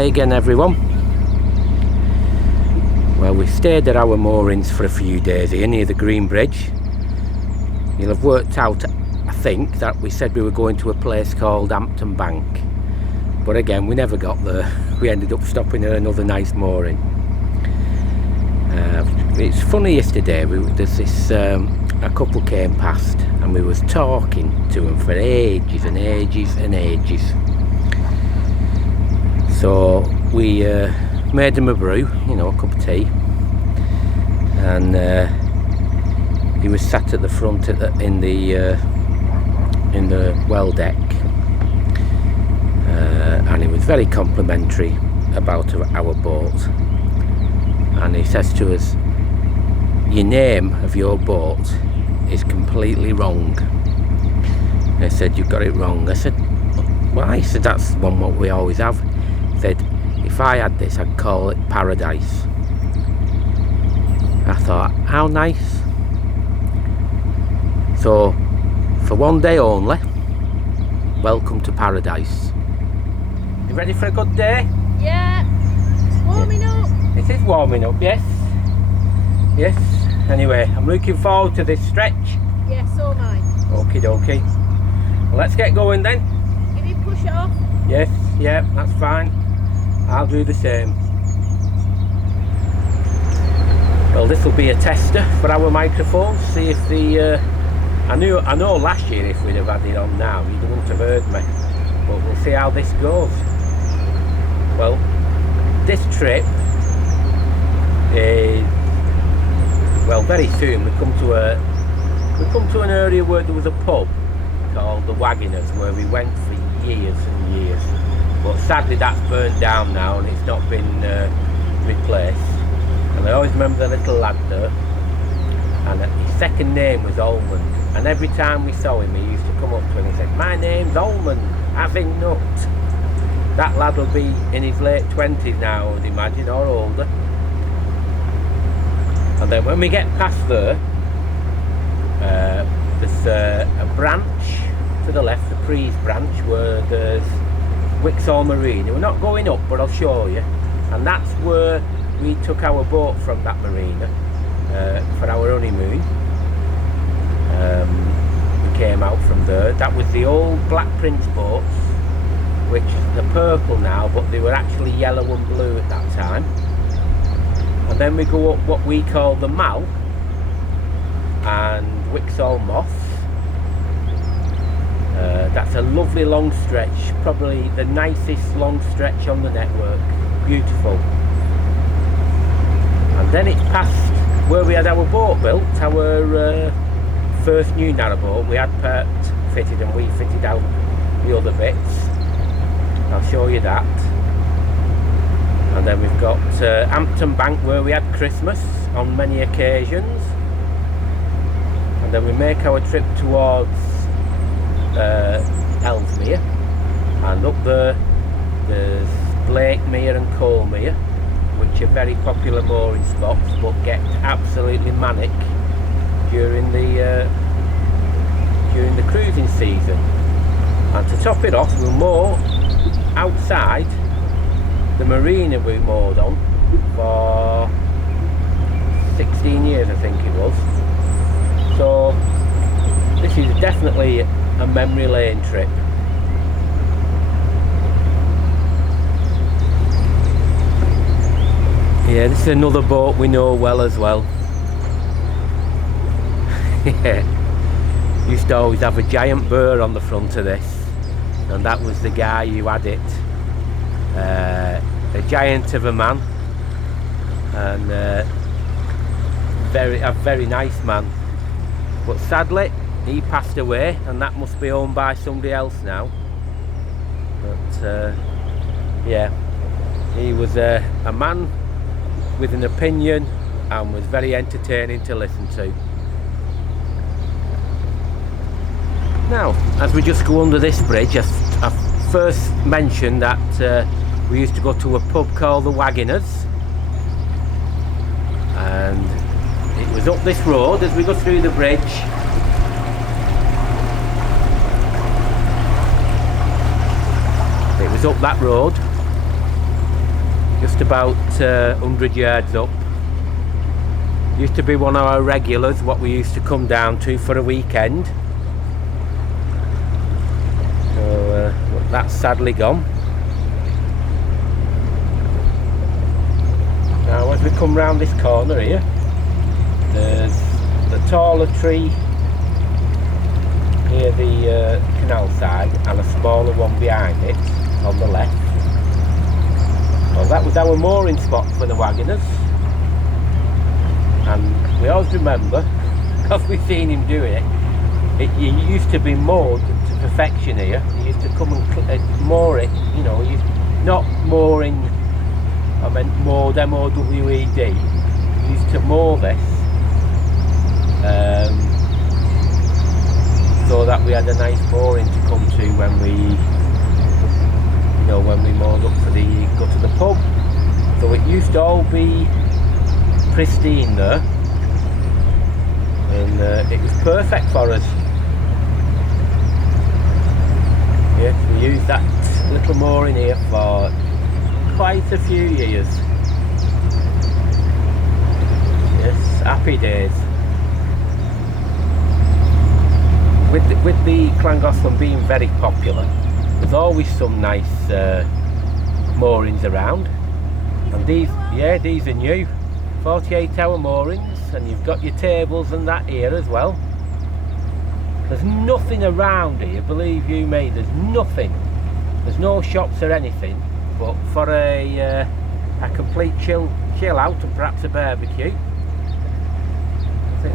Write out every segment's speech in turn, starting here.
Hi again everyone. Well, we stayed at our moorings for a few days here near the Green Bridge. You'll have worked out, I think, that we said we were going to a place called Hampton Bank, but again we never got there. We ended up stopping at another nice mooring. It's funny, yesterday there's this a couple came past and we was talking to them for ages and ages and ages. So we made them a brew, you know, a cup of tea, and he was sat at the front in the well deck, and he was very complimentary about our boat, and he says to us, "Your name of your boat is completely wrong." I said, "You've got it wrong." I said, "Why?" He said, "That's one what we always have." He said, "If I had this, I'd call it Paradise." I thought, how nice. So, for one day only, welcome to Paradise. You ready for a good day? Yeah, it's warming up. It is warming up, yes. Yes. Anyway, I'm looking forward to this stretch. Yeah, so am I. Okie dokie. Well, let's get going then. Give me a push it off. Yes, yeah, that's fine. I'll do the same. Well, this will be a tester for our microphone. See if the I know last year if we'd have had it on now, you wouldn't have heard me. But we'll see how this goes. Well, this trip is, well, very soon we come to an area where there was a pub called the Waggoners, where we went for years and years. But sadly that's burnt down now and it's not been replaced. And I always remember the little lad there, and his second name was Almond, and every time we saw him he used to come up to him and say, "My name's Almond, having nut." That lad will be in his late 20s now, I would imagine, or older. And then when we get past there, there's a branch to the left, the Prees branch, where there's Wixall Marina. We're not going up, but I'll show you. And that's where we took our boat from, that marina, for our honeymoon. We came out from there. That was the old Black Prince boats, which are purple now, but they were actually yellow and blue at that time. And then we go up what we call the Mall and Wixall Moss. That's a lovely long stretch, probably the nicest long stretch on the network. Beautiful. And then it's past where we had our boat built, our first new narrowboat. We had part fitted and we fitted out the other bits. I'll show you that. And then we've got Hampton Bank, where we had Christmas on many occasions. And then we make our trip towards Ellesmere, and up there there's Blakemere and Colmere, which are very popular mooring spots but get absolutely manic during the cruising season. And to top it off, we'll moor outside the marina we moored on for 16 years, I think it was. So this is definitely a memory lane trip. Yeah, this is another boat we know well as well. Yeah, used to always have a giant burr on the front of this, and that was the guy who had it. A giant of a man, and a very nice man. But sadly, he passed away, and that must be owned by somebody else now. But yeah, he was a man with an opinion and was very entertaining to listen to. Now, as we just go under this bridge, I first mentioned that we used to go to a pub called the Waggoners, and it was up this road as we go through the bridge. It was up that road, just about 100 yards up. Used to be one of our regulars, what we used to come down to for a weekend. So that's sadly gone. Now as we come round this corner here, there's the taller tree near the canal side and a smaller one behind it on the left. Well, that was our mooring spot for the wagoners, and we always remember, because we've seen him doing it, it used to be moored to perfection here. He used to come and moor it, you know, not mooring, I meant moored, M-O-W-E-D. He used to moor this so that we had a nice mooring to come to when we, you know, when we moored up for the go to the pub. So it used to all be pristine there, and it was perfect for us. Yes, we used that little mooring here for quite a few years. Yes, happy days. With the Llangollen being very popular, there's always some nice moorings around, and these are new 48-hour moorings, and you've got your tables and that here as well. There's nothing around here, believe you me, there's nothing. There's no shops or anything, but for a complete chill out and perhaps a barbecue, I think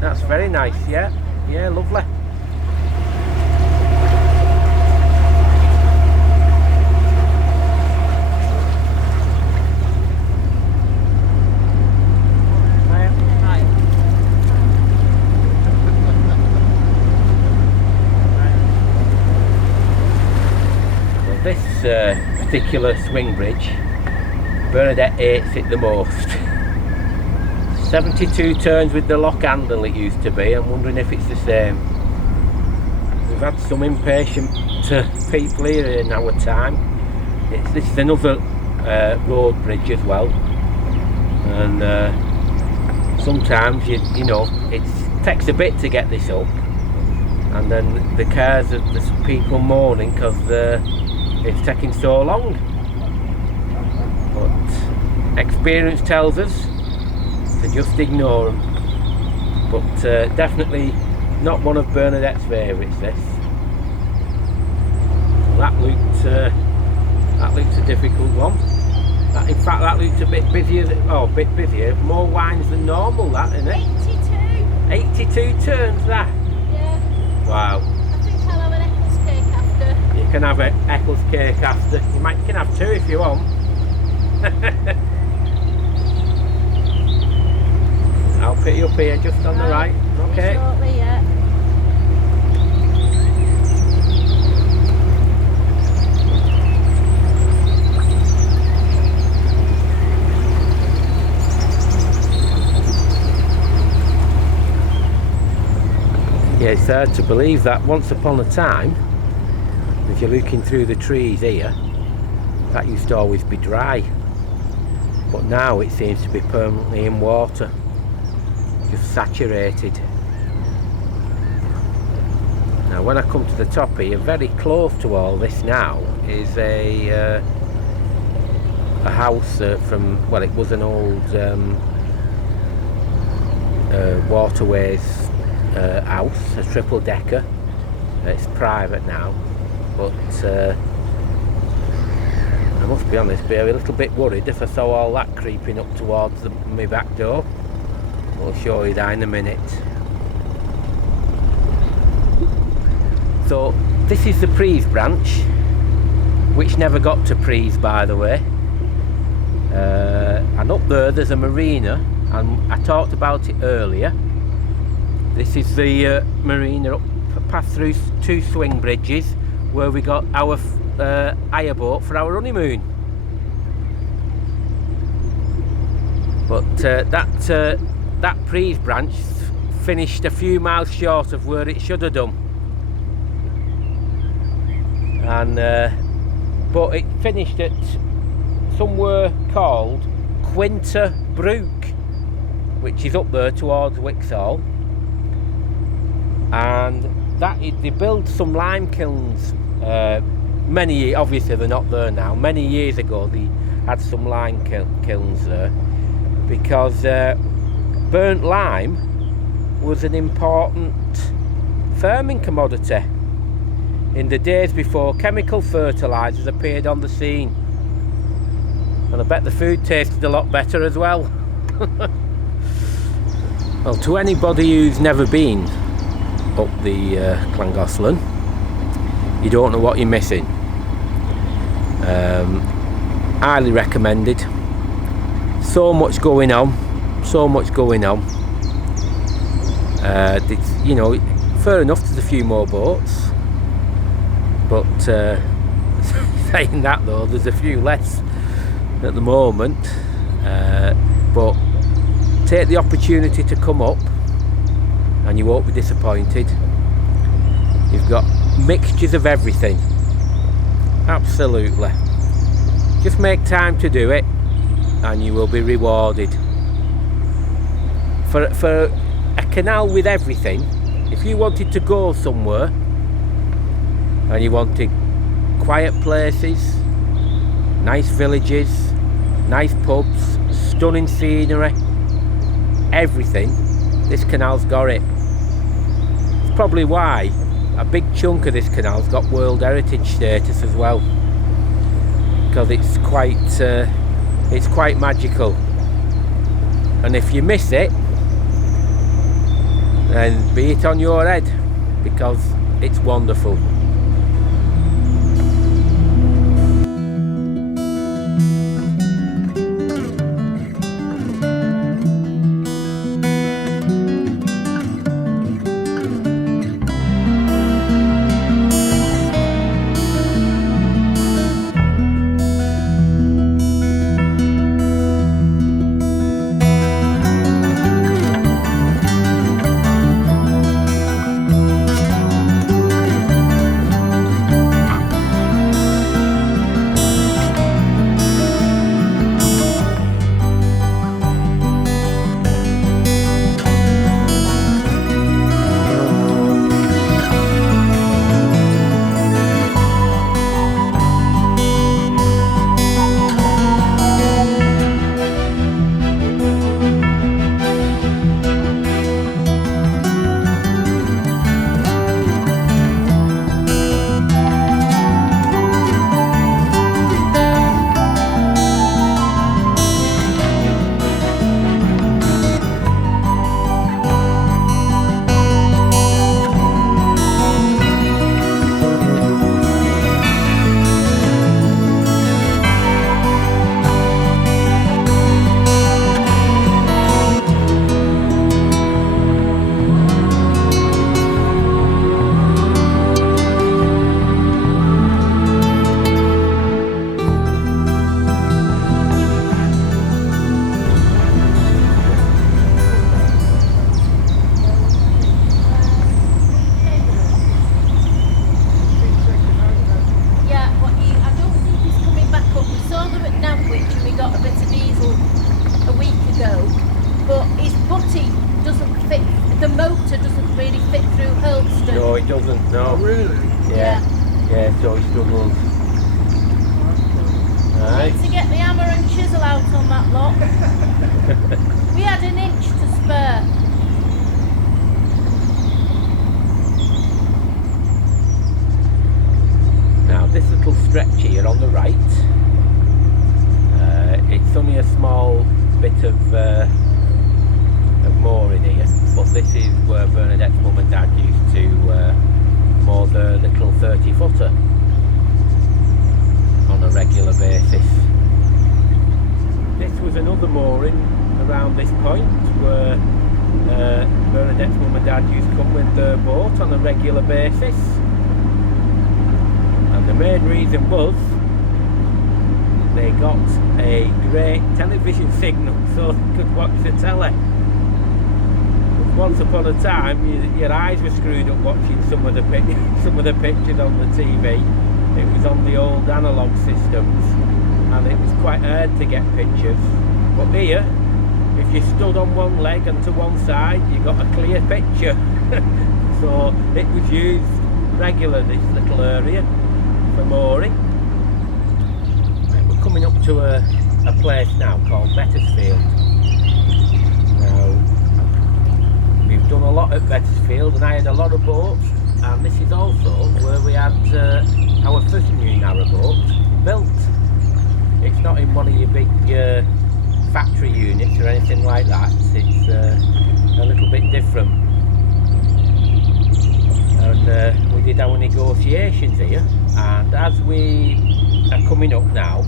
that's very nice. Yeah, lovely. Well, this particular swing bridge, Bernadette hates it the most. 72 turns with the lock handle it used to be. I'm wondering if it's the same. We've had some impatient people here in our time. This is another road bridge as well, and sometimes you know it takes a bit to get this up, and then the cars of the people mourning because it's taking so long. But experience tells us to just ignore them. But definitely not one of Bernadette's favourites, this. That looked a difficult one. In fact, that looked a bit busier, more wines than normal, that, isn't it? 82 turns, that? Yeah. Wow. I think I'll have an Eccles cake after. You can have an Eccles cake after. You can have two if you want. I'll put you up here just on the right. Okay. Shortly, yeah. Yeah, it's hard to believe that once upon a time, if you're looking through the trees here, that used to always be dry. But now it seems to be permanently in water. Just saturated. Now when I come to the top here, very close to all this now is a house from, well, it was an old waterways house, a triple decker. It's private now, but I must be honest, be a little bit worried if I saw all that creeping up towards my back door. I'll show you that in a minute. So this is the Prees branch, which never got to Prees, by the way. And up there's a marina, and I talked about it earlier. This is the marina up past through two swing bridges where we got our hire boat for our honeymoon. But that Prees branch finished a few miles short of where it should have done, and but it finished at somewhere called Quinter Brook, which is up there towards Wixall, and they built some lime kilns. Obviously they're not there now. Many years ago they had some lime kilns there, because burnt lime was an important farming commodity in the days before chemical fertilisers appeared on the scene. And I bet the food tasted a lot better as well. Well, to anybody who's never been up the Llangollen, you don't know what you're missing. Highly recommended. So much going on. You know, fair enough, there's a few more boats, but saying that though, there's a few less at the moment, but take the opportunity to come up and you won't be disappointed. You've got mixtures of everything, absolutely. Just make time to do it and you will be rewarded. For a canal with everything, if you wanted to go somewhere and you wanted quiet places, nice villages, nice pubs, stunning scenery, everything, this canal's got it. It's probably why a big chunk of this canal's got World Heritage status as well, because it's quite magical. And if you miss it, then be it on your head, because it's wonderful. No, it doesn't, no. Oh, really? Yeah. Yeah, so he struggles. Right. Need to get the hammer and chisel out on that lot. We had an inch to spare. Now this little stretch here on the right, it's only a small bit of mooring here, but this is where Bernadette's mum and dad used to moor their little 30-footer on a regular basis. This was another mooring around this point where Bernadette's mum and dad used to come with their boat on a regular basis. And the main reason was they got a great television signal so they could watch the telly. Once upon a time, your eyes were screwed up watching some of the pictures on the TV. It was on the old analog systems, and it was quite hard to get pictures. But here, if you stood on one leg and to one side, you got a clear picture. So it was used regular, this little area for mooring. Right, we're coming up to a place now called Bettersfield. Now, we've done a lot at Bettersfield, and I had a lot of boats, and this is also where we had our first new narrowboat built. It's not in one of your big factory units or anything like that. It's a little bit different. And we did our negotiations here, and as we are coming up now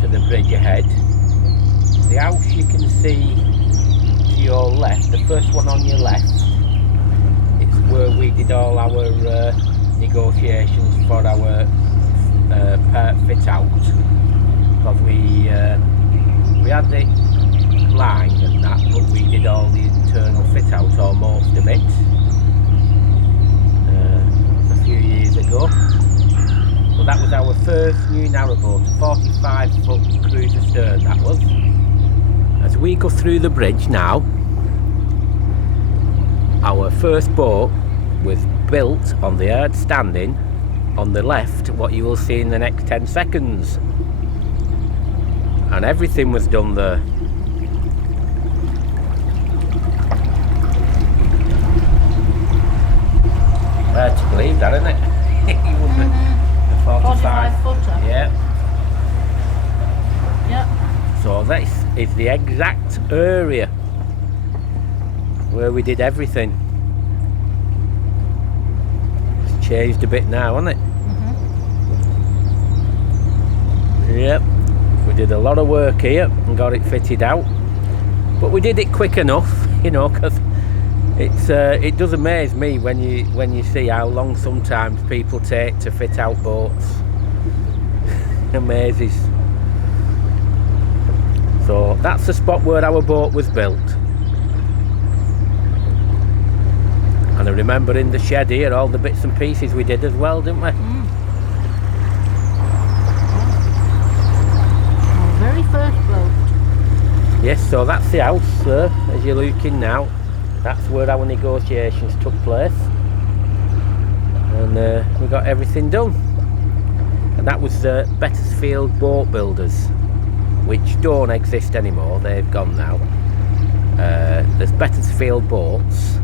to the bridge ahead, the house you can see to your left, the first one on your left, it's where we did all our negotiations for our part fit out, because we had the line and that, but we did all the internal fit out, or most of it, a few years ago. But that was our first new narrowboat, 45-foot cruiser stern that was. As we go through the bridge now, our first boat was built on the hard standing on the left, what you will see in the next 10 seconds. And everything was done there. Hard to believe that, isn't it? You wouldn't the 45 footer. Yeah. Yep. So this is the exact area where we did everything. It's changed a bit now, hasn't it? Yep. We did a lot of work here and got it fitted out, but we did it quick enough, you know, because it does amaze me when you see how long sometimes people take to fit out boats. Amazes. So that's the spot where our boat was built, and I remember in the shed here all the bits and pieces we did as well, didn't we? Very first boat. Yes, so that's the house there, as you're looking now. That's where our negotiations took place, and we got everything done. And that was Bettersfield Boat Builders, which don't exist anymore, they've gone now. There's Bettersfield Boats,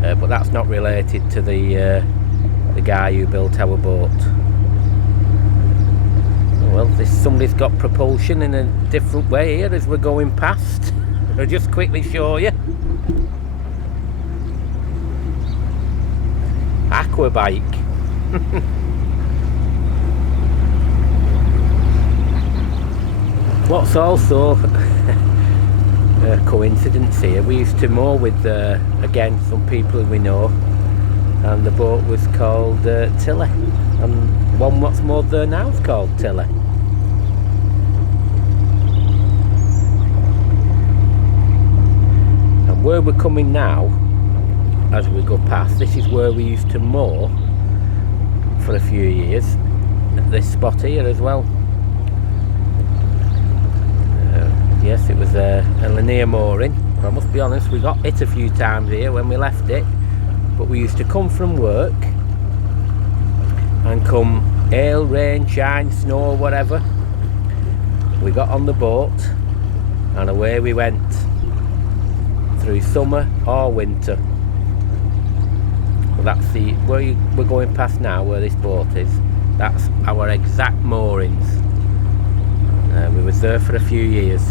but that's not related to the guy who built our boat. Well, somebody's got propulsion in a different way here as we're going past. I'll just quickly show you. Aquabike. What's also a coincidence here, we used to moor with, again, some people we know, and the boat was called Tilly, and one what's moored there now is called Tilly. And where we're coming now, as we go past, this is where we used to moor for a few years, at this spot here as well. Yes, it was a linear mooring. I must be honest, we got hit a few times here when we left it, but we used to come from work, and come hail, rain, shine, snow, whatever, we got on the boat and away we went through summer or winter. Well, that's where we're going past now, where this boat is. That's our exact moorings. We was there for a few years.